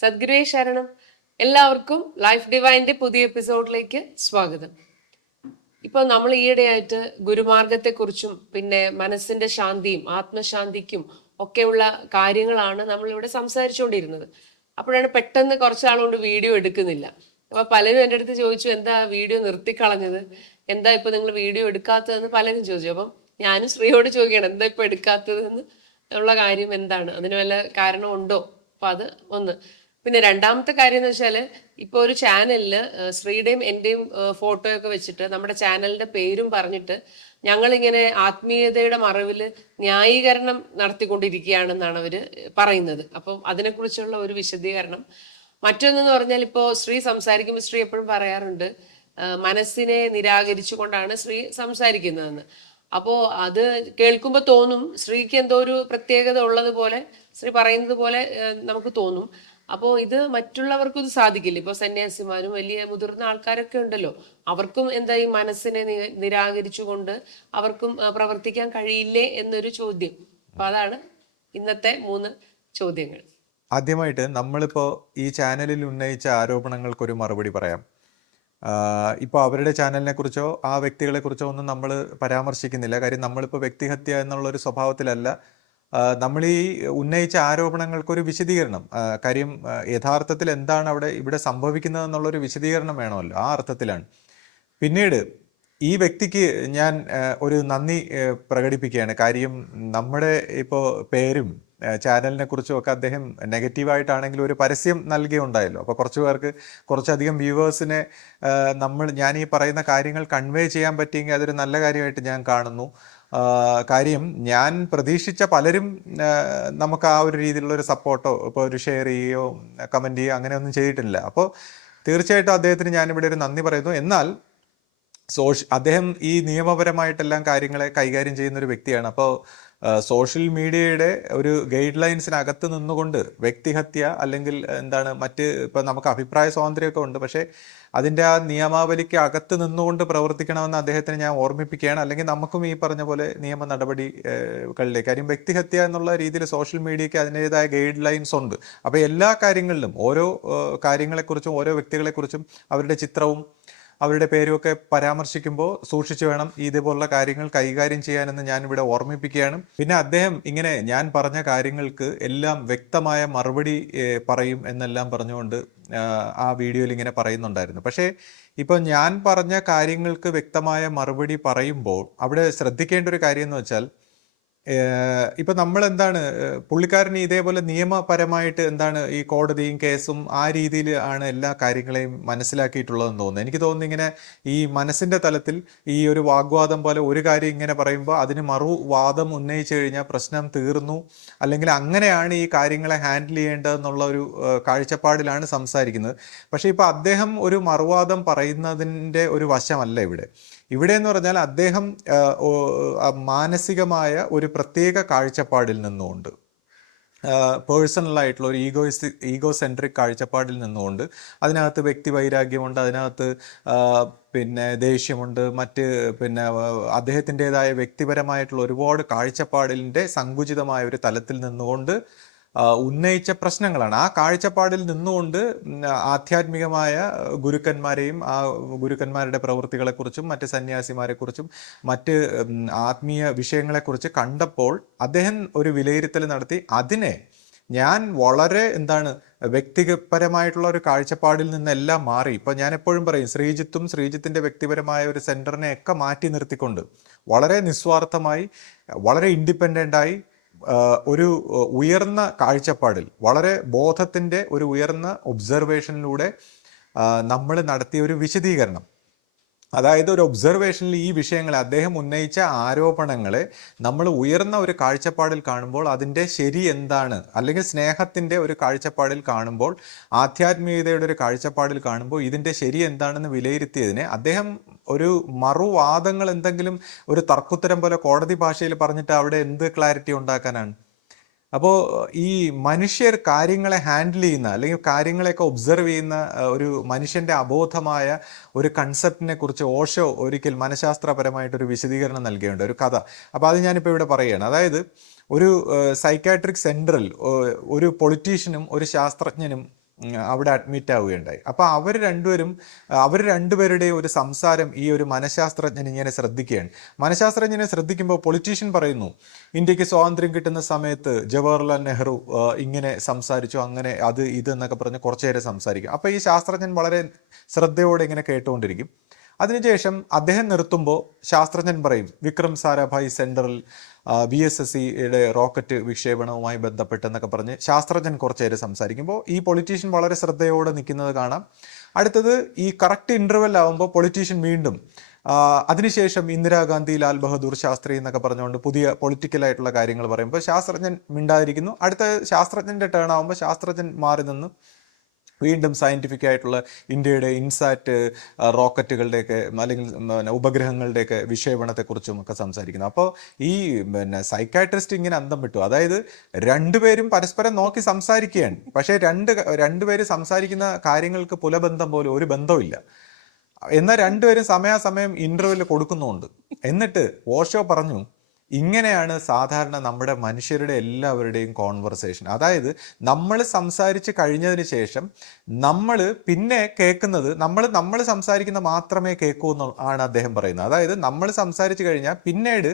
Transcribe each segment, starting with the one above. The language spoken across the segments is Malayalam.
സദ്ഗുരുവേ ശരണം. എല്ലാവർക്കും ലൈഫ് ഡിവൈന്റെ പുതിയ എപ്പിസോഡിലേക്ക് സ്വാഗതം. ഇപ്പോൾ നമ്മൾ ഈയിടെയായിട്ട് ഗുരുമാർഗത്തെക്കുറിച്ചും പിന്നെ മനസ്സിന്റെ ശാന്തിയും ആത്മശാന്തിക്കും ഒക്കെയുള്ള കാര്യങ്ങളാണ് നമ്മളിവിടെ സംസാരിച്ചുകൊണ്ടിരുന്നത്. അപ്പോഴാണ് പെട്ടെന്ന് കുറച്ചാളുകൊണ്ട് വീഡിയോ എടുക്കുന്നില്ല. അപ്പൊ പലരും എന്റെ അടുത്ത് ചോദിച്ചു എന്താ വീഡിയോ നിർത്തിക്കളഞ്ഞത്? എന്താ ഇപ്പൊ നിങ്ങൾ വീഡിയോ എടുക്കാത്തതെന്ന്? പലരും ചോദിച്ചു. അപ്പം ഞാനും ശ്രീയോട് ചോദിക്കണം എന്താ ഇപ്പൊ എടുക്കാത്തതെന്ന്? ഉള്ള കാര്യം എന്താണ്? അതിന് വല്ല കാരണം ഉണ്ടോ അപ്പൊ അത് ഒന്ന് പിന്നെ രണ്ടാമത്തെ കാര്യം എന്ന് വെച്ചാൽ ഇപ്പോൾ ഒരു ചാനലിൽ ശ്രീയുടെയും എന്റെയും ഫോട്ടോയൊക്കെ വെച്ചിട്ട് നമ്മുടെ ചാനലിന്റെ പേരും പറഞ്ഞിട്ട് ഞങ്ങളിങ്ങനെ ആത്മീയതയുടെ മറവിൽ ന്യായീകരണം നടത്തിക്കൊണ്ടിരിക്കുകയാണെന്നാണ് അവർ പറയുന്നത്. അപ്പം അതിനെക്കുറിച്ചുള്ള ഒരു വിശദീകരണം. മറ്റൊന്നെന്ന് പറഞ്ഞാൽ ഇപ്പോൾ ശ്രീ സംസാരിക്കുമ്പോൾ ശ്രീ എപ്പോഴും പറയാറുണ്ട് മനസ്സിനെ നിരാകരിച്ചുകൊണ്ടാണ് ശ്രീ സംസാരിക്കുന്നതെന്ന്. അപ്പോൾ അത് കേൾക്കുമ്പോൾ തോന്നും ശ്രീക്ക് എന്തോ ഒരു പ്രത്യേകത ഉള്ളതുപോലെ ശ്രീ പറയുന്നത് പോലെ നമുക്ക് തോന്നും. അപ്പോൾ ഇത് മറ്റുള്ളവർക്കും ഇത് സാധിക്കില്ല. ഇപ്പോൾ സന്യാസിമാരും വലിയ മുതിർന്ന ആൾക്കാരൊക്കെ ഉണ്ടല്ലോ. അവർക്കും എന്താ ഈ മനസ്സിനെ നിരാകരിച്ചുകൊണ്ട് അവർക്കും പ്രവർത്തിക്കാൻ കഴിയില്ലേ എന്നൊരു ചോദ്യം. അപ്പൊ അതാണ് ഇന്നത്തെ മൂന്ന് ചോദ്യങ്ങൾ. ആദ്യമായിട്ട് നമ്മളിപ്പോ ഈ ചാനലിൽ ഉന്നയിച്ച ആരോപണങ്ങൾക്കൊരു മറുപടി പറയാം. ഇപ്പോൾ അവരുടെ ചാനലിനെ കുറിച്ചോ ആ വ്യക്തികളെ കുറിച്ചോ ഒന്നും നമ്മൾ പരാമർശിക്കുന്നില്ല. കാര്യം നമ്മളിപ്പോൾ വ്യക്തിഹത്യ എന്നുള്ളൊരു സ്വഭാവത്തിലല്ല. നമ്മൾ ഈ ഉന്നയിച്ച ആരോപണങ്ങൾക്കൊരു വിശദീകരണം. കാര്യം യഥാർത്ഥത്തിൽ എന്താണ് അവിടെ ഇവിടെ സംഭവിക്കുന്നത് എന്നുള്ളൊരു വിശദീകരണം വേണമല്ലോ ആ അർത്ഥത്തിലാണ്. പിന്നീട് ഈ വ്യക്തിക്ക് ഞാൻ ഒരു നന്ദി പ്രകടിപ്പിക്കുകയാണ്. കാര്യം നമ്മുടെ ഇപ്പോൾ പേരും ചാനലിനെ കുറിച്ചും ഒക്കെ അദ്ദേഹം നെഗറ്റീവായിട്ടാണെങ്കിലും ഒരു പരസ്യം നൽകിയുണ്ടായല്ലോ. അപ്പോൾ കുറച്ച് പേർക്ക് കുറച്ചധികം വ്യൂവേഴ്സിനെ നമ്മൾ ഞാൻ ഈ പറയുന്ന കാര്യങ്ങൾ കൺവേ ചെയ്യാൻ പറ്റിയെങ്കിൽ അതൊരു നല്ല കാര്യമായിട്ട് ഞാൻ കാണുന്നു. കാര്യം ഞാൻ പ്രതീക്ഷിച്ച പലരും നമുക്ക് ആ ഒരു രീതിയിലുള്ള ഒരു സപ്പോർട്ടോ ഇപ്പോൾ ഒരു ഷെയർ ചെയ്യുകയോ കമന്റ് ചെയ്യുകയോ അങ്ങനെയൊന്നും ചെയ്തിട്ടില്ല. അപ്പോൾ തീർച്ചയായിട്ടും അദ്ദേഹത്തിന് ഞാനിവിടെ ഒരു നന്ദി പറയുന്നു. എന്നാൽ സോഷ്യ അദ്ദേഹം ഈ നിയമപരമായിട്ടെല്ലാം കാര്യങ്ങളെ കൈകാര്യം ചെയ്യുന്ന ഒരു വ്യക്തിയാണ്. അപ്പോൾ സോഷ്യൽ മീഡിയയുടെ ഒരു ഗൈഡ് ലൈൻസിനകത്ത് നിന്നുകൊണ്ട് വ്യക്തിഹത്യ അല്ലെങ്കിൽ എന്താണ് മറ്റ് ഇപ്പം നമുക്ക് അഭിപ്രായ സ്വാതന്ത്ര്യമൊക്കെ ഉണ്ട്. പക്ഷേ അതിന്റെ ആ നിയമാവലിക്ക് അകത്ത് നിന്നുകൊണ്ട് പ്രവർത്തിക്കണമെന്ന് അദ്ദേഹത്തിന് ഞാൻ ഓർമ്മിപ്പിക്കുകയാണ്. അല്ലെങ്കിൽ നമുക്കും ഈ പറഞ്ഞ പോലെ നിയമ നടപടികളിലേക്ക് കാര്യം വ്യക്തിഹത്യ എന്നുള്ള രീതിയിൽ സോഷ്യൽ മീഡിയയ്ക്ക് അതിന്റെതായ ഗൈഡ് ലൈൻസ് ഉണ്ട്. അപ്പോൾ എല്ലാ കാര്യങ്ങളിലും ഓരോ കാര്യങ്ങളെക്കുറിച്ചും ഓരോ വ്യക്തികളെക്കുറിച്ചും അവരുടെ ചിത്രവും അവരുടെ പേരുമൊക്കെ പരാമർശിക്കുമ്പോൾ സൂക്ഷിച്ചു വേണം ഇതുപോലുള്ള കാര്യങ്ങൾ കൈകാര്യം ചെയ്യാനെന്ന് ഞാൻ ഇവിടെ ഓർമ്മിപ്പിക്കുകയാണ്. പിന്നെ അദ്ദേഹം ഇങ്ങനെ ഞാൻ പറഞ്ഞ കാര്യങ്ങൾക്ക് എല്ലാം വ്യക്തമായ മറുപടി പറയും എന്നെല്ലാം പറഞ്ഞുകൊണ്ട് ആ വീഡിയോയിൽ ഇങ്ങനെ പറയുന്നുണ്ടായിരുന്നു. പക്ഷേ ഇപ്പോൾ ഞാൻ പറഞ്ഞ കാര്യങ്ങൾക്ക് വ്യക്തമായ മറുപടി പറയുമ്പോൾ അവിടെ ശ്രദ്ധിക്കേണ്ട ഒരു കാര്യം എന്ന് വെച്ചാൽ ഇപ്പൊ നമ്മൾ എന്താണ് പുള്ളിക്കാരന് ഇതേപോലെ നിയമപരമായിട്ട് എന്താണ് ഈ കോടതിയും കേസും ആ രീതിയിൽ ആണ് എല്ലാ കാര്യങ്ങളെയും മനസ്സിലാക്കിയിട്ടുള്ളതെന്ന് തോന്നുന്നു. എനിക്ക് തോന്നുന്നു ഇങ്ങനെ ഈ മനസ്സിന്റെ തലത്തിൽ ഈ ഒരു വാഗ്വാദം പോലെ ഒരു കാര്യം ഇങ്ങനെ പറയുമ്പോൾ അതിന് മറുവാദം ഉന്നയിച്ചു കഴിഞ്ഞാൽ പ്രശ്നം തീർന്നു. അല്ലെങ്കിൽ അങ്ങനെയാണ് ഈ കാര്യങ്ങളെ ഹാൻഡിൽ ചെയ്യേണ്ടതെന്നുള്ള ഒരു കാഴ്ചപ്പാടിലാണ് സംസാരിക്കുന്നത്. പക്ഷേ ഇപ്പൊ അദ്ദേഹം ഒരു മറുവാദം പറയുന്നതിന്റെ ഒരു വശമല്ല ഇവിടെ. ഇവിടെ എന്ന് പറഞ്ഞാൽ അദ്ദേഹം മാനസികമായ ഒരു പ്രത്യേക കാഴ്ചപ്പാടിൽ നിന്നുകൊണ്ട് പേഴ്സണലായിട്ടുള്ള ഒരു ഈഗോയിസ് ഈഗോ സെൻട്രിക് കാഴ്ചപ്പാടിൽ നിന്നുകൊണ്ട് അതിനകത്ത് വ്യക്തി വൈരാഗ്യമുണ്ട് അതിനകത്ത് പിന്നെ ദേഷ്യമുണ്ട് മറ്റ് പിന്നെ അദ്ദേഹത്തിന്റെതായ വ്യക്തിപരമായിട്ടുള്ള ഒരുപാട് കാഴ്ചപ്പാടിന്റെ സങ്കുചിതമായ ഒരു തലത്തിൽ നിന്നുകൊണ്ട് ഉന്നയിച്ച പ്രശ്നങ്ങളാണ്. ആ കാഴ്ചപ്പാടിൽ നിന്നുകൊണ്ട് ആധ്യാത്മികമായ ഗുരുക്കന്മാരെയും ആ ഗുരുക്കന്മാരുടെ പ്രവൃത്തികളെക്കുറിച്ചും മറ്റ് സന്യാസിമാരെക്കുറിച്ചും മറ്റ് ആത്മീയ വിഷയങ്ങളെക്കുറിച്ച് കണ്ടപ്പോൾ അദ്ദേഹം ഒരു വിലയിരുത്തൽ നടത്തി. അതിനെ ഞാൻ വളരെ എന്താണ് വ്യക്തിപരമായിട്ടുള്ള ഒരു കാഴ്ചപ്പാടിൽ നിന്നെല്ലാം മാറി. ഇപ്പൊ ഞാൻ എപ്പോഴും പറയും ശ്രീജിത്തും ശ്രീജിത്തിന്റെ വ്യക്തിപരമായ ഒരു സെന്ററിനെ ഒക്കെ മാറ്റി നിർത്തിക്കൊണ്ട് വളരെ നിസ്വാർത്ഥമായി വളരെ ഇൻഡിപെൻഡന്റ് ആയി ആഹ് ഒരു ഉയർന്ന കാഴ്ചപ്പാടിൽ വളരെ ബോധത്തിന്റെ ഒരു ഉയർന്ന ഒബ്സർവേഷനിലൂടെ നമ്മൾ നടത്തിയ ഒരു വിശദീകരണം. അതായത് ഒരു ഒബ്സർവേഷനിൽ ഈ വിഷയങ്ങൾ അദ്ദേഹം ഉന്നയിച്ച ആരോപണങ്ങളെ നമ്മൾ ഉയർന്ന ഒരു കാഴ്ചപ്പാടിൽ കാണുമ്പോൾ അതിന്റെ ശരി എന്താണ്? അല്ലെങ്കിൽ സ്നേഹത്തിന്റെ ഒരു കാഴ്ചപ്പാടിൽ കാണുമ്പോൾ ആധ്യാത്മികതയുടെ ഒരു കാഴ്ചപ്പാടിൽ കാണുമ്പോൾ ഇതിന്റെ ശരി എന്താണെന്ന് വിലയിരുത്തിയതിനെ അദ്ദേഹം ഒരു മറുവാദങ്ങൾ എന്തെങ്കിലും ഒരു തർക്കുത്തരം പോലെ കോടതി ഭാഷയിൽ പറഞ്ഞിട്ട് അവിടെ എന്ത് ക്ലാരിറ്റി ഉണ്ടാക്കാനാണ്? അപ്പോൾ ഈ മനുഷ്യർ കാര്യങ്ങളെ ഹാൻഡിൽ ചെയ്യുന്ന അല്ലെങ്കിൽ കാര്യങ്ങളെയൊക്കെ ഒബ്സർവ് ചെയ്യുന്ന ഒരു മനുഷ്യന്റെ അബോധമായ ഒരു കൺസെപ്റ്റിനെ കുറിച്ച് ഓഷോ ഒരിക്കൽ മനഃശാസ്ത്രപരമായിട്ടൊരു വിശദീകരണം നൽകിയുണ്ട് ഒരു കഥ. അപ്പോൾ അത് ഞാനിപ്പോൾ ഇവിടെ പറയുകയാണ്. അതായത് ഒരു സൈക്കാട്രിക് സെന്ററിൽ ഒരു പൊളിറ്റീഷ്യനും ഒരു ശാസ്ത്രജ്ഞനും അവിടെ അഡ്മിറ്റ് ആവുകയുണ്ടായി. അപ്പോൾ അവർ രണ്ടുപേരും അവർ രണ്ടുപേരുടെ ഒരു സംസാരം ഈ ഒരു മനഃശാസ്ത്രജ്ഞൻ ഇങ്ങനെ ശ്രദ്ധിക്കുകയാണ്. മനഃശാസ്ത്രജ്ഞനെ ശ്രദ്ധിക്കുമ്പോൾ പൊളിറ്റീഷ്യൻ പറയുന്നു ഇന്ത്യയ്ക്ക് സ്വാതന്ത്ര്യം കിട്ടുന്ന സമയത്ത് ജവഹർലാൽ നെഹ്റു ഇങ്ങനെ സംസാരിച്ചു അങ്ങനെ അത് ഇത് എന്നൊക്കെ പറഞ്ഞ് കുറച്ചു നേരം സംസാരിക്കും. അപ്പോൾ ഈ ശാസ്ത്രജ്ഞൻ വളരെ ശ്രദ്ധയോടെ ഇങ്ങനെ കേട്ടുകൊണ്ടിരിക്കും. അതിനുശേഷം അദ്ദേഹം നിർത്തുമ്പോൾ ശാസ്ത്രജ്ഞൻ പറയും വിക്രം സാരാഭായ് സെന്ററിൽ ബി എസ് എസ് സിയുടെ റോക്കറ്റ് വിക്ഷേപണവുമായി ബന്ധപ്പെട്ടെന്നൊക്കെ പറഞ്ഞ് ശാസ്ത്രജ്ഞൻ കുറച്ച് നേരം സംസാരിക്കുമ്പോൾ ഈ പൊളിറ്റീഷ്യൻ വളരെ ശ്രദ്ധയോടെ നിൽക്കുന്നത് കാണാം. അടുത്തത് ഈ കറക്റ്റ് ഇന്റർവെൽ ആകുമ്പോൾ പൊളിറ്റീഷ്യൻ വീണ്ടും അതിനുശേഷം ഇന്ദിരാഗാന്ധി ലാൽ ബഹദൂർ ശാസ്ത്രി എന്നൊക്കെ പറഞ്ഞുകൊണ്ട് പുതിയ പൊളിറ്റിക്കൽ ആയിട്ടുള്ള കാര്യങ്ങൾ പറയുമ്പോൾ ശാസ്ത്രജ്ഞൻ മിണ്ടാതിരിക്കുന്നു. അടുത്ത ശാസ്ത്രജ്ഞന്റെ ടേൺ ആകുമ്പോൾ ശാസ്ത്രജ്ഞൻ മാറി നിന്ന് വീണ്ടും സയന്റിഫിക് ആയിട്ടുള്ള ഇന്ത്യയുടെ ഇൻസാറ്റ് റോക്കറ്റുകളുടെയൊക്കെ അല്ലെങ്കിൽ ഉപഗ്രഹങ്ങളുടെയൊക്കെ വിക്ഷേപണത്തെക്കുറിച്ചും ഒക്കെ സംസാരിക്കുന്നു. അപ്പോൾ ഈ പിന്നെ സൈക്കാട്രിസ്റ്റ് ഇങ്ങനെ അന്തം വിട്ടു. അതായത് രണ്ടുപേരും പരസ്പരം നോക്കി സംസാരിക്കുകയാണ്. പക്ഷേ രണ്ട് രണ്ടുപേര് സംസാരിക്കുന്ന കാര്യങ്ങൾക്ക് പുലബന്ധം പോലും ഒരു ബന്ധമില്ല എന്നാൽ രണ്ടുപേരും സമയാസമയം ഇന്റർവ്യൂൽ കൊടുക്കുന്നുണ്ട് എന്നിട്ട് ഓഷോ പറഞ്ഞു ഇങ്ങനെയാണ് സാധാരണ നമ്മുടെ മനുഷ്യരുടെ എല്ലാവരുടെയും കോൺവെർസേഷൻ അതായത് നമ്മൾ സംസാരിച്ച് കഴിഞ്ഞതിന് ശേഷം നമ്മൾ പിന്നെ കേൾക്കുന്നത് നമ്മൾ നമ്മൾ സംസാരിക്കുന്ന മാത്രമേ കേൾക്കൂ എന്ന് ആണ് അദ്ദേഹം പറയുന്നത്. അതായത് നമ്മൾ സംസാരിച്ച് കഴിഞ്ഞാൽ പിന്നീട്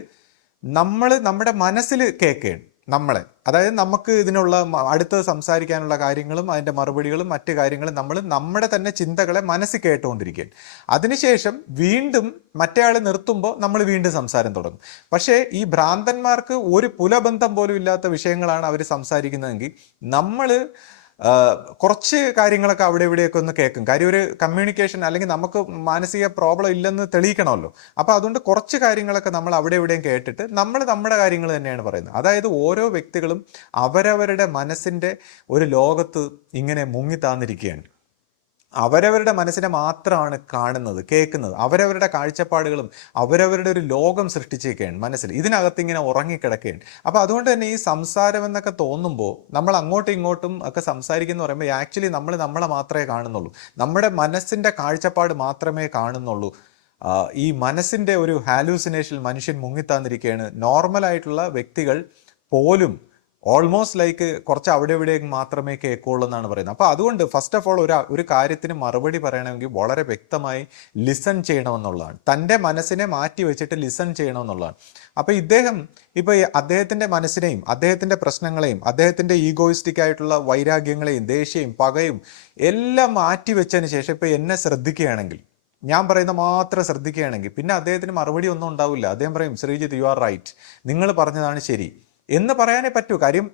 നമ്മൾ നമ്മുടെ മനസ്സിൽ കേൾക്കുകയാണ് നമ്മളെ. അതായത് നമുക്ക് ഇതിനുള്ള അടുത്ത് സംസാരിക്കാനുള്ള കാര്യങ്ങളും അതിന്റെ മറുപടികളും മറ്റു കാര്യങ്ങളും നമ്മൾ നമ്മുടെ തന്നെ ചിന്തകളെ മനസ്സിൽ കേട്ടുകൊണ്ടിരിക്കുക അതിനുശേഷം വീണ്ടും മറ്റേ ആൾ നിർത്തുമ്പോൾ നമ്മൾ വീണ്ടും സംസാരം തുടങ്ങും. പക്ഷേ ഈ ഭ്രാന്തന്മാർക്ക് ഒരു പുലബന്ധം പോലും ഇല്ലാത്ത വിഷയങ്ങളാണ് അവർ സംസാരിക്കുന്നതെങ്കിൽ നമ്മൾ കുറച്ച് കാര്യങ്ങളൊക്കെ അവിടെ ഇവിടെയൊക്കെ ഒന്ന് കേൾക്കും. കാര്യം ഒരു കമ്മ്യൂണിക്കേഷൻ അല്ലെങ്കിൽ നമുക്ക് മാനസിക പ്രോബ്ലം ഇല്ലെന്ന് തെളിയിക്കണമല്ലോ. അപ്പോൾ അതുകൊണ്ട് കുറച്ച് കാര്യങ്ങളൊക്കെ നമ്മൾ അവിടെ ഇവിടെയും കേട്ടിട്ട് നമ്മൾ നമ്മുടെ കാര്യങ്ങൾ തന്നെയാണ് പറയുന്നത്. അതായത് ഓരോ വ്യക്തികളും അവരവരുടെ മനസ്സിന്റെ ഒരു ലോകത്ത് ഇങ്ങനെ മുങ്ങിത്താന്നിരിക്കുകയാണ് അവരവരുടെ മനസ്സിനെ മാത്രമാണ് കാണുന്നത് കേൾക്കുന്നത്. അവരവരുടെ കാഴ്ചപ്പാടുകളും അവരവരുടെ ഒരു ലോകം സൃഷ്ടിച്ചേക്കുകയാണ് മനസ്സിൽ. ഇതിനകത്ത് ഇങ്ങനെ ഉറങ്ങിക്കിടക്കുകയാണ്. അപ്പോൾ അതുകൊണ്ട് തന്നെ ഈ സംസാരം എന്നൊക്കെ തോന്നുമ്പോൾ നമ്മൾ അങ്ങോട്ടും ഇങ്ങോട്ടും ഒക്കെ സംസാരിക്കുന്ന പറയുമ്പോൾ ആക്ച്വലി നമ്മൾ നമ്മളെ മാത്രമേ കാണുന്നുള്ളൂ. നമ്മുടെ മനസ്സിന്റെ കാഴ്ചപ്പാട് മാത്രമേ കാണുന്നുള്ളൂ. ഈ മനസ്സിന്റെ ഒരു ഹാലൂസിനേഷൻ മനുഷ്യൻ മുങ്ങിത്താന്നിരിക്കുകയാണ്. നോർമലായിട്ടുള്ള വ്യക്തികൾ പോലും ഓൾമോസ്റ്റ് ലൈക്ക് കുറച്ച് അവിടെ ഇവിടെ മാത്രമേ കേൾക്കുള്ളൂ എന്നാണ് പറയുന്നത്. അപ്പോൾ അതുകൊണ്ട് ഫസ്റ്റ് ഓഫ് ഓൾ ഒരു ഒരു കാര്യത്തിന് മറുപടി പറയണമെങ്കിൽ വളരെ വ്യക്തമായി ലിസൺ ചെയ്യണമെന്നുള്ളതാണ്. തന്റെ മനസ്സിനെ മാറ്റി വെച്ചിട്ട് ലിസൺ ചെയ്യണമെന്നുള്ളതാണ്. അപ്പോൾ ഇദ്ദേഹം ഇപ്പോൾ അദ്ദേഹത്തിന്റെ മനസ്സിനെയും അദ്ദേഹത്തിന്റെ പ്രശ്നങ്ങളെയും അദ്ദേഹത്തിന്റെ ഈഗോയിസ്റ്റിക് ആയിട്ടുള്ള വൈരാഗ്യങ്ങളെയും ദേഷ്യയും പകയും എല്ലാം മാറ്റി വെച്ചതിന് ശേഷം ഇപ്പോൾ എന്നെ ശ്രദ്ധിക്കുകയാണെങ്കിൽ ഞാൻ പറയുന്ന മാത്രം ശ്രദ്ധിക്കുകയാണെങ്കിൽ പിന്നെ അദ്ദേഹത്തിന് മറുപടി ഒന്നും ഉണ്ടാവില്ല. അദ്ദേഹം പറയും ശ്രീജിത്ത് യു ആർ റൈറ്റ് നിങ്ങൾ പറഞ്ഞതാണ് ശരി. എന്ന് പറയാനേ പറ്റൂ. കാര്യം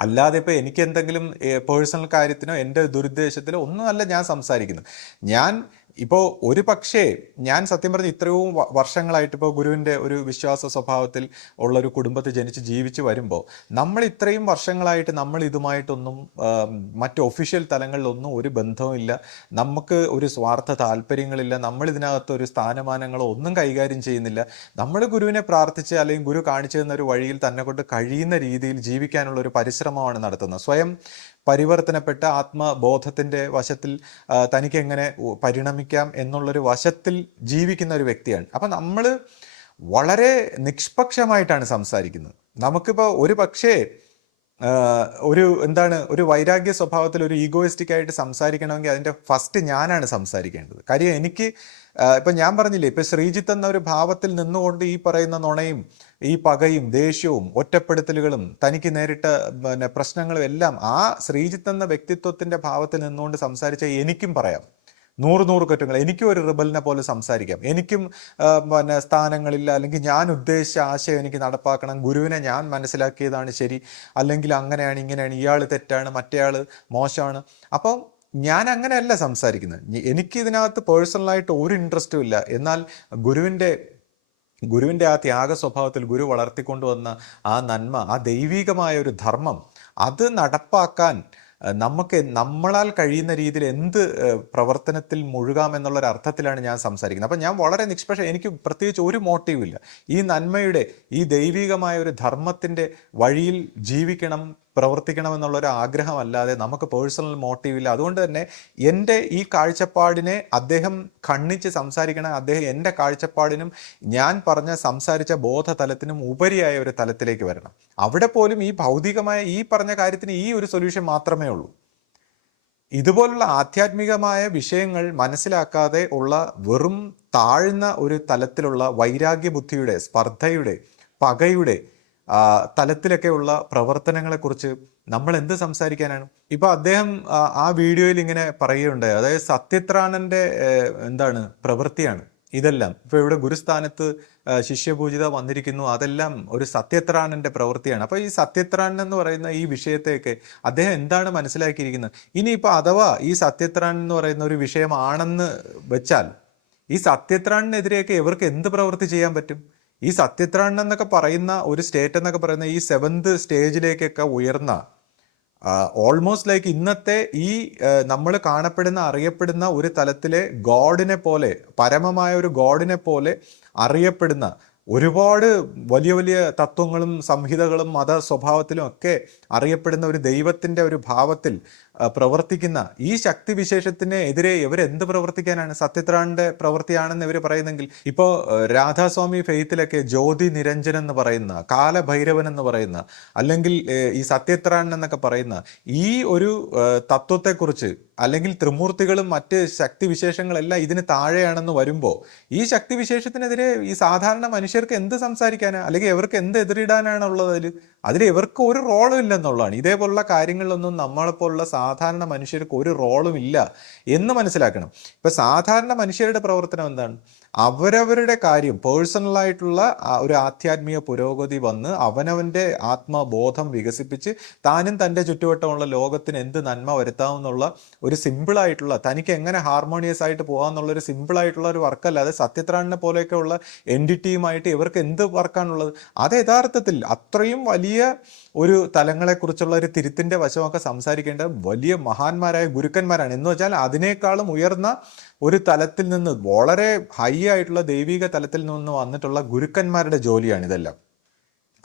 അല്ലാതെ ഇപ്പോൾ എനിക്ക് എന്തെങ്കിലും പേഴ്സണൽ കാര്യത്തിനോ എന്റെ ദുരുദ്ദേശത്തിനോ ഒന്നുമല്ല ഞാൻ സംസാരിക്കുന്നത്. ഞാൻ ഇപ്പോൾ ഒരു പക്ഷേ ഞാൻ സത്യം പറഞ്ഞ ഇത്രയും വർഷങ്ങളായിട്ട് ഇപ്പോൾ ഗുരുവിന്റെ ഒരു വിശ്വാസ സ്വഭാവത്തിൽ ഉള്ള ഒരു കുടുംബത്തിൽ ജനിച്ച് ജീവിച്ച് വരുമ്പോൾ നമ്മൾ ഇത്രയും വർഷങ്ങളായിട്ട് നമ്മൾ ഇതുമായിട്ടൊന്നും മറ്റു ഒഫീഷ്യൽ തലങ്ങളിലൊന്നും ഒരു ബന്ധവുമില്ല നമുക്ക് ഒരു സ്വാർത്ഥ താല്പര്യങ്ങളില്ല. നമ്മൾ ഇതിനകത്ത് ഒരു സ്ഥാനമാനങ്ങളോ ഒന്നും കൈകാര്യം ചെയ്യുന്നില്ല. നമ്മൾ ഗുരുവിനെ പ്രാർത്ഥിച്ച് അല്ലെങ്കിൽ ഗുരു കാണിച്ചു തന്ന ഒരു വഴിയിൽ തന്നെ കൊണ്ട് കഴിയുന്ന രീതിയിൽ ജീവിക്കാനുള്ള ഒരു പരിശ്രമമാണ് നടത്തുന്നത്. സ്വയം പരിവർത്തനപ്പെട്ട ആത്മബോധത്തിന്റെ വശത്തിൽ തനിക്ക് എങ്ങനെ പരിണമിക്കാം എന്നുള്ളൊരു വശത്തിൽ ജീവിക്കുന്ന ഒരു വ്യക്തിയാണ്. അപ്പം നമ്മൾ വളരെ നിഷ്പക്ഷമായിട്ടാണ് സംസാരിക്കുന്നത്. നമുക്കിപ്പോൾ ഒരു പക്ഷേ ഒരു എന്താണ് ഒരു വൈരാഗ്യ സ്വഭാവത്തിൽ ഒരു ഈഗോയിസ്റ്റിക് ആയിട്ട് സംസാരിക്കണമെങ്കിൽ അതിന്റെ ഫസ്റ്റ് ഞാനാണ് സംസാരിക്കേണ്ടത്. കാര്യം എനിക്ക് ഇപ്പം ഞാൻ പറഞ്ഞില്ലേ ഇപ്പം ശ്രീജിത്ത് എന്ന ഒരു ഭാവത്തിൽ നിന്നുകൊണ്ട് ഈ പറയുന്ന നുണയും ഈ പകയും ദേഷ്യവും ഒറ്റപ്പെടുത്തലുകളും തനിക്ക് നേരിട്ട പിന്നെ പ്രശ്നങ്ങളും എല്ലാം ആ ശ്രീജിത്ത് എന്ന വ്യക്തിത്വത്തിന്റെ ഭാവത്തിൽ നിന്നുകൊണ്ട് സംസാരിച്ച എനിക്കും പറയാം. നൂറ് നൂറ് കുറ്റങ്ങൾ. എനിക്കും ഒരു റിബലിനെ പോലെ സംസാരിക്കാം. എനിക്കും പിന്നെ സ്ഥാനങ്ങളില്ല. അല്ലെങ്കിൽ ഞാൻ ഉദ്ദേശിച്ച ആശയം എനിക്ക് നടപ്പാക്കണം. ഗുരുവിനെ ഞാൻ മനസ്സിലാക്കിയതാണ് ശരി. അല്ലെങ്കിൽ അങ്ങനെയാണ് ഇങ്ങനെയാണ്. ഇയാൾ തെറ്റാണ് മറ്റേയാൾ മോശമാണ്. അപ്പം ഞാൻ അങ്ങനെയല്ല സംസാരിക്കുന്നത്. എനിക്ക് ഇതിനകത്ത് പേഴ്സണലായിട്ട് ഒരു ഇൻട്രസ്റ്റും ഇല്ല. എന്നാൽ ഗുരുവിന്റെ ഗുരുവിന്റെ ആ ത്യാഗ സ്വഭാവത്തിൽ ഗുരു വളർത്തിക്കൊണ്ടുവന്ന ആ നന്മ ആ ദൈവികമായ ഒരു ധർമ്മം അത് നടപ്പാക്കാൻ നമുക്ക് നമ്മളാൽ കഴിയുന്ന രീതിയിൽ എന്ത് പ്രവർത്തനത്തിൽ മുഴുകാം എന്നുള്ളൊരു അർത്ഥത്തിലാണ് ഞാൻ സംസാരിക്കുന്നത്. അപ്പം ഞാൻ വളരെ നിഷ്പക്ഷ എനിക്ക് പ്രത്യേകിച്ച് ഒരു മോട്ടീവില്ല ഈ നന്മയുടെ ഈ ദൈവികമായ ഒരു ധർമ്മത്തിന്റെ വഴിയിൽ ജീവിക്കണം പ്രവർത്തിക്കണം എന്നുള്ളൊരു ആഗ്രഹമല്ലാതെ നമുക്ക് പേഴ്സണൽ മോട്ടീവില്ല. അതുകൊണ്ട് തന്നെ എന്റെ ഈ കാഴ്ചപ്പാടിനെ അദ്ദേഹം ഖണ്ണിച്ച് സംസാരിക്കണ അദ്ദേഹം എന്റെ കാഴ്ചപ്പാടിനും ഞാൻ പറഞ്ഞ സംസാരിച്ച ബോധതലത്തിനും ഉപരിയായ ഒരു തലത്തിലേക്ക് വരണം. അവിടെ പോലും ഈ ഭൗതികമായ ഈ പറഞ്ഞ കാര്യത്തിന് ഈ ഒരു സൊല്യൂഷൻ മാത്രമേ ഉള്ളൂ. ഇതുപോലുള്ള ആധ്യാത്മികമായ വിഷയങ്ങൾ മനസ്സിലാക്കാതെ ഉള്ള വെറും താഴ്ന്ന ഒരു തലത്തിലുള്ള വൈരാഗ്യ ബുദ്ധിയുടെ സ്പർദ്ധയുടെ പകയുടെ തലത്തിലൊക്കെയുള്ള പ്രവർത്തനങ്ങളെക്കുറിച്ച് നമ്മൾ എന്ത് സംസാരിക്കാനാണ്? ഇപ്പൊ അദ്ദേഹം ആ, വീഡിയോയിൽ ഇങ്ങനെ പറയുകയുണ്ടായി. അതായത് സത്യത്രാണന്റെ എന്താണ് പ്രവൃത്തിയാണ് ഇതെല്ലാം. ഇപ്പൊ ഇവിടെ ഗുരുസ്ഥാനത്ത് ശിഷ്യപൂജിത വന്നിരിക്കുന്നു. അതെല്ലാം ഒരു സത്യത്രാണന്റെ പ്രവൃത്തിയാണ്. അപ്പൊ ഈ സത്യത്രാണൻ എന്ന് പറയുന്ന ഈ വിഷയത്തെയൊക്കെ അദ്ദേഹം എന്താണ് മനസ്സിലാക്കിയിരിക്കുന്നത്? ഇനിയിപ്പോ അഥവാ ഈ സത്യത്രാണൻ എന്ന് പറയുന്ന ഒരു വിഷയമാണെന്ന് വെച്ചാൽ ഈ സത്യത്രാണിനെതിരെയൊക്കെ ഇവർക്ക് എന്ത് പ്രവൃത്തി ചെയ്യാൻ പറ്റും? ഈ സത്യത്രാണൻ എന്നൊക്കെ പറയുന്ന ഒരു സ്റ്റേറ്റ് എന്നൊക്കെ പറയുന്ന ഈ സെവന്ത് സ്റ്റേജിലേക്കൊക്കെ ഉയർന്ന ഓൾമോസ്റ്റ് ലൈക്ക് ഇന്നത്തെ ഈ നമ്മൾ കാണപ്പെടുന്ന അറിയപ്പെടുന്ന ഒരു തലത്തിലെ ഗോഡിനെ പോലെ പരമമായ ഒരു ഗോഡിനെ പോലെ അറിയപ്പെടുന്ന ഒരുപാട് വലിയ വലിയ തത്വങ്ങളും സംഹിതകളും മത സ്വഭാവത്തിലും ഒക്കെ അറിയപ്പെടുന്ന ഒരു ദൈവത്തിന്റെ ഒരു ഭാവത്തിൽ പ്രവർത്തിക്കുന്ന ഈ ശക്തി വിശേഷത്തിന് എതിരെ ഇവർ എന്ത് പ്രവർത്തിക്കാനാണ്? സത്യത്രാണിന്റെ പ്രവൃത്തിയാണെന്ന് ഇവർ പറയുന്നെങ്കിൽ ഇപ്പോൾ രാധാസ്വാമി ഫെയ്ത്തിലൊക്കെ ജ്യോതി നിരഞ്ജൻ എന്ന് പറയുന്ന കാലഭൈരവൻ എന്ന് പറയുന്ന അല്ലെങ്കിൽ ഈ സത്യത്രാണൻ എന്നൊക്കെ പറയുന്ന ഈ ഒരു തത്വത്തെക്കുറിച്ച് അല്ലെങ്കിൽ ത്രിമൂർത്തികളും മറ്റ് ശക്തി വിശേഷങ്ങളെല്ലാം ഇതിന് താഴെയാണെന്ന് വരുമ്പോൾ ഈ ശക്തി വിശേഷത്തിനെതിരെ ഈ സാധാരണ മനുഷ്യർക്ക് എന്ത് സംസാരിക്കാനാണ് അല്ലെങ്കിൽ ഇവർക്ക് എന്ത് എതിരിടാനാണുള്ളത് അതിൽ അതിൽ ഇവർക്ക് ഒരു റോളും ഇല്ലെന്നുള്ളതാണ്. ഇതേപോലുള്ള കാര്യങ്ങളിലൊന്നും നമ്മളെപ്പോലുള്ള സാധാരണ മനുഷ്യർക്ക് ഒരു റോളും ഇല്ല എന്ന് മനസ്സിലാക്കണം. ഇപ്പം സാധാരണ മനുഷ്യരുടെ പ്രവർത്തനം എന്താണ്? അവരവരുടെ കാര്യം പേഴ്സണലായിട്ടുള്ള ഒരു ആധ്യാത്മിക പുരോഗതി വന്ന് അവനവന്റെ ആത്മബോധം വികസിപ്പിച്ച് താനും തന്റെ ചുറ്റുവട്ടമുള്ള ലോകത്തിന് എന്ത് നന്മ വരുത്താമെന്നുള്ള ഒരു സിമ്പിളായിട്ടുള്ള തനിക്ക് എങ്ങനെ ഹാർമോണിയസ് ആയിട്ട് പോകാമെന്നുള്ള ഒരു സിമ്പിളായിട്ടുള്ള ഒരു വർക്കല്ലാതെ സത്യത്രാണിനെ പോലെയൊക്കെയുള്ള എന്റിറ്റിയുമായിട്ട് ഇവർക്ക് എന്ത് വർക്കാണുള്ളത്? അത് യഥാർത്ഥത്തിൽ അത്രയും വലിയ ഒരു തലങ്ങളെക്കുറിച്ചുള്ള ഒരു തിരുത്തിന്റെ വശമൊക്കെ സംസാരിക്കേണ്ട വലിയ മഹാന്മാരായ ഗുരുക്കന്മാരാണ്. എന്ന് വെച്ചാൽ അതിനേക്കാളും ഉയർന്ന ഒരു തലത്തിൽ നിന്ന് വളരെ ഹൈ ആയിട്ടുള്ള ദൈവിക തലത്തിൽ നിന്ന് വന്നിട്ടുള്ള ഗുരുക്കന്മാരുടെ ജോലിയാണ് ഇതെല്ലാം.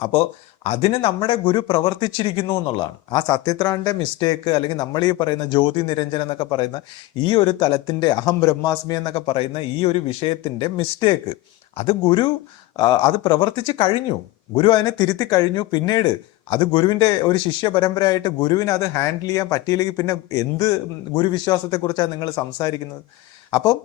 അപ്പോൾ അതിന് നമ്മുടെ ഗുരു പ്രവർത്തിച്ചിരിക്കുന്നു എന്നുള്ളതാണ്. ആ സത്യത്രാന്റെ മിസ്റ്റേക്ക് അല്ലെങ്കിൽ നമ്മൾ ഈ പറയുന്ന ജ്യോതി നിരഞ്ജൻ എന്നൊക്കെ പറയുന്ന ഈ ഒരു തലത്തിന്റെ അഹം ബ്രഹ്മാസ്മി എന്നൊക്കെ പറയുന്ന ഈ ഒരു വിഷയത്തിന്റെ മിസ്റ്റേക്ക് അത് ഗുരു അത് പ്രവർത്തിച്ച് കഴിഞ്ഞു. ഗുരു അതിനെ തിരുത്തി കഴിഞ്ഞു. പിന്നീട് അത് ഗുരുവിന്റെ ഒരു ശിഷ്യ പരമ്പരയായിട്ട് ഗുരുവിന് അത് ഹാൻഡിൽ ചെയ്യാൻ പറ്റിയില്ലെങ്കിൽ പിന്നെ എന്ത് ഗുരുവിശ്വാസത്തെക്കുറിച്ചാണ് നിങ്ങൾ സംസാരിക്കുന്നത്? അപ്പം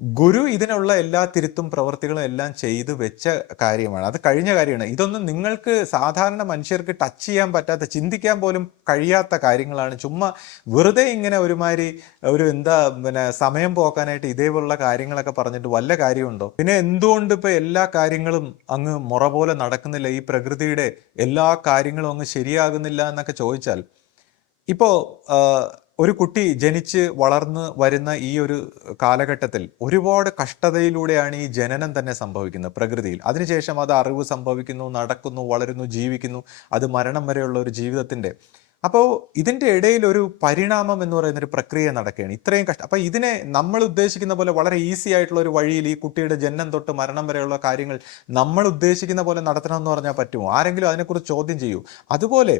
ഗുരു ഇതിനുള്ള എല്ലാ തിരുത്തും പ്രവൃത്തികളും എല്ലാം ചെയ്തു വെച്ച കാര്യമാണ്. അത് കഴിഞ്ഞ കാര്യമാണ്. ഇതൊന്നും നിങ്ങൾക്ക് സാധാരണ മനുഷ്യർക്ക് ടച്ച് ചെയ്യാൻ പറ്റാത്ത ചിന്തിക്കാൻ പോലും കഴിയാത്ത കാര്യങ്ങളാണ്. ചുമ്മാ വെറുതെ ഇങ്ങനെ ഒരുമാതിരി ഒരു എന്താ പിന്നെ സമയം പോക്കാനായിട്ട് ഇതേപോലുള്ള കാര്യങ്ങളൊക്കെ പറഞ്ഞിട്ട് വല്ല കാര്യമുണ്ടോ? പിന്നെ എന്തുകൊണ്ട് ഇപ്പൊ എല്ലാ കാര്യങ്ങളും അങ്ങ് മുറ പോലെ നടക്കുന്നില്ല? ഈ പ്രകൃതിയുടെ എല്ലാ കാര്യങ്ങളും അങ്ങ് ശരിയാകുന്നില്ല എന്നൊക്കെ ചോദിച്ചാൽ ഇപ്പോ ആ, ഒരു കുട്ടി ജനിച്ച് വളർന്ന് വരുന്ന ഈ ഒരു കാലഘട്ടത്തിൽ ഒരുപാട് കഷ്ടതയിലൂടെയാണ് ഈ ജനനം തന്നെ സംഭവിക്കുന്നത് പ്രകൃതിയിൽ. അതിനുശേഷം അത് അറിവ് സംഭവിക്കുന്നു നടക്കുന്നു വളരുന്നു ജീവിക്കുന്നു. അത് മരണം വരെയുള്ള ഒരു ജീവിതത്തിന്റെ. അപ്പോൾ ഇതിന്റെ ഇടയിൽ ഒരു പരിണാമം എന്ന് പറയുന്ന ഒരു പ്രക്രിയ നടക്കുകയാണ്. ഇത്രയും കഷ്ടം. അപ്പോൾ ഇതിനെ നമ്മൾ ഉദ്ദേശിക്കുന്ന പോലെ വളരെ ഈസി ആയിട്ടുള്ള ഒരു വഴിയിൽ ഈ കുട്ടിയുടെ ജനനം തൊട്ട് മരണം വരെയുള്ള കാര്യങ്ങൾ നമ്മൾ ഉദ്ദേശിക്കുന്ന പോലെ നടത്തണമെന്ന് പറഞ്ഞാൽ പറ്റുമോ? ആരെങ്കിലും അതിനെക്കുറിച്ച് ചോദ്യം ചെയ്യൂ. അതുപോലെ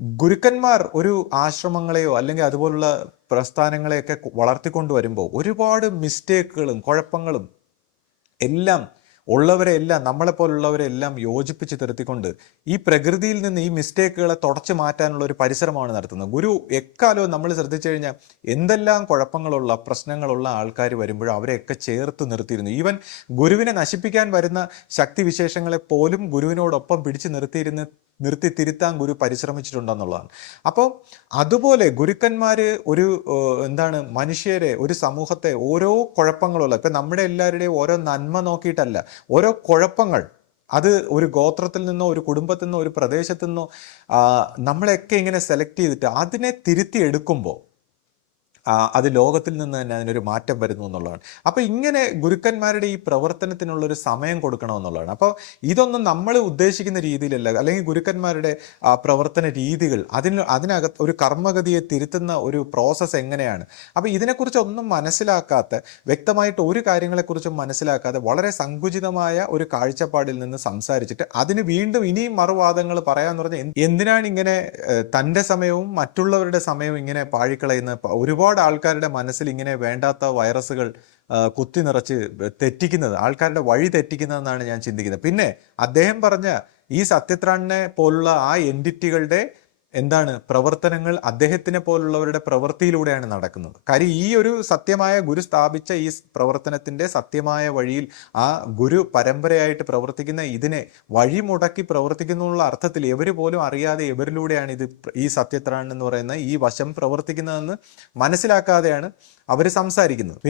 ഗുരുക്കന്മാർ ഒരു ആശ്രമങ്ങളെയോ അല്ലെങ്കിൽ അതുപോലുള്ള പ്രസ്ഥാനങ്ങളെയൊക്കെ വളർത്തിക്കൊണ്ട് വരുമ്പോൾ ഒരുപാട് മിസ്റ്റേക്കുകളും കുഴപ്പങ്ങളും എല്ലാം ഉള്ളവരെ എല്ലാം നമ്മളെപ്പോലുള്ളവരെ എല്ലാം യോജിപ്പിച്ച് തിരുത്തിക്കൊണ്ട് ഈ പ്രകൃതിയിൽ നിന്ന് ഈ മിസ്റ്റേക്കുകളെ തുടച്ചു മാറ്റാനുള്ള ഒരു പരിസരമാണ് നടത്തുന്നത്. ഗുരു എക്കാലവും നമ്മൾ ശ്രദ്ധിച്ചു കഴിഞ്ഞാൽ എന്തെല്ലാം കുഴപ്പങ്ങളുള്ള പ്രശ്നങ്ങളുള്ള ആൾക്കാർ വരുമ്പോഴും അവരെയൊക്കെ ചേർത്ത് നിർത്തിയിരുന്നു. ഈവൻ ഗുരുവിനെ നശിപ്പിക്കാൻ വരുന്ന ശക്തി വിശേഷങ്ങളെ പോലും ഗുരുവിനോടൊപ്പം പിടിച്ചു നിർത്തിയിരുന്ന് നിർത്തി തിരുത്താൻ ഗുരു പരിശ്രമിച്ചിട്ടുണ്ടെന്നുള്ളതാണ്. അപ്പോൾ അതുപോലെ ഗുരുക്കന്മാർ ഒരു എന്താണ് മനുഷ്യരെ ഒരു സമൂഹത്തെ ഓരോ കുഴപ്പങ്ങളുള്ള ഇപ്പം നമ്മുടെ എല്ലാവരുടെയും ഓരോ നന്മ നോക്കിയിട്ടല്ല ഓരോ കുഴപ്പങ്ങൾ അത് ഒരു ഗോത്രത്തിൽ നിന്നോ ഒരു കുടുംബത്തിൽ നിന്നോ ഒരു പ്രദേശത്തു നിന്നോ നമ്മളെയൊക്കെ ഇങ്ങനെ സെലക്ട് ചെയ്തിട്ട് അതിനെ തിരുത്തി എടുക്കുമ്പോൾ അത് ലോകത്തിൽ നിന്ന് തന്നെ അതിനൊരു മാറ്റം വരുന്നു എന്നുള്ളതാണ്. അപ്പോൾ ഇങ്ങനെ ഗുരുക്കന്മാരുടെ ഈ പ്രവർത്തനത്തിനുള്ളൊരു സമയം കൊടുക്കണമെന്നുള്ളതാണ്. അപ്പോൾ ഇതൊന്നും നമ്മൾ ഉദ്ദേശിക്കുന്ന രീതിയിലല്ല അല്ലെങ്കിൽ ഗുരുക്കന്മാരുടെ പ്രവർത്തന രീതികൾ അതിന് അതിനകത്ത് ഒരു കർമ്മഗതിയെ തിരുത്തുന്ന ഒരു പ്രോസസ്സ് എങ്ങനെയാണ്? അപ്പോൾ ഇതിനെക്കുറിച്ച് ഒന്നും മനസ്സിലാക്കാത്ത വ്യക്തമായിട്ട് ഒരു കാര്യങ്ങളെക്കുറിച്ചും മനസ്സിലാക്കാതെ വളരെ സങ്കുചിതമായ ഒരു കാഴ്ചപ്പാടിൽ നിന്ന് സംസാരിച്ചിട്ട് അതിന് വീണ്ടും ഇനിയും മറുവാദങ്ങൾ പറയാമെന്ന് പറഞ്ഞാൽ എന്തിനാണ് ഇങ്ങനെ തന്റെ സമയവും മറ്റുള്ളവരുടെ സമയവും ഇങ്ങനെ പാഴിക്കളയുന്ന പ- ഒരുപാട് ആൾക്കാരുടെ മനസ്സിൽ ഇങ്ങനെ വേണ്ടാത്ത വൈറസുകൾ കുത്തി നിറച്ച് തെറ്റിക്കുന്നത് ആൾക്കാരുടെ വഴി തെറ്റിക്കുന്നതെന്നാണ് ഞാൻ ചിന്തിക്കുന്നത്. പിന്നെ അദ്ദേഹം പറഞ്ഞ ഈ സത്യത്രാണിനെ പോലുള്ള ആ എന്റിറ്റികളുടെ എന്താണ് പ്രവർത്തനങ്ങൾ അദ്ദേഹത്തിനെ പോലുള്ളവരുടെ പ്രവൃത്തിയിലൂടെയാണ് നടക്കുന്നത്. കാര്യം ഈ ഒരു സത്യമായ ഗുരു സ്ഥാപിച്ച ഈ പ്രവർത്തനത്തിന്റെ സത്യമായ വഴിയിൽ ആ ഗുരു പരമ്പരയായിട്ട് പ്രവർത്തിക്കുന്ന ഇതിനെ വഴിമുടക്കി എന്നുള്ള അർത്ഥത്തിൽ ഇവർ പോലും അറിയാതെ ഇവരിലൂടെയാണ് ഇത് ഈ സത്യത്രാണെന്ന് പറയുന്ന ഈ വശം പ്രവർത്തിക്കുന്നതെന്ന് മനസ്സിലാക്കാതെയാണ് അവർ സംസാരിക്കുന്നത്.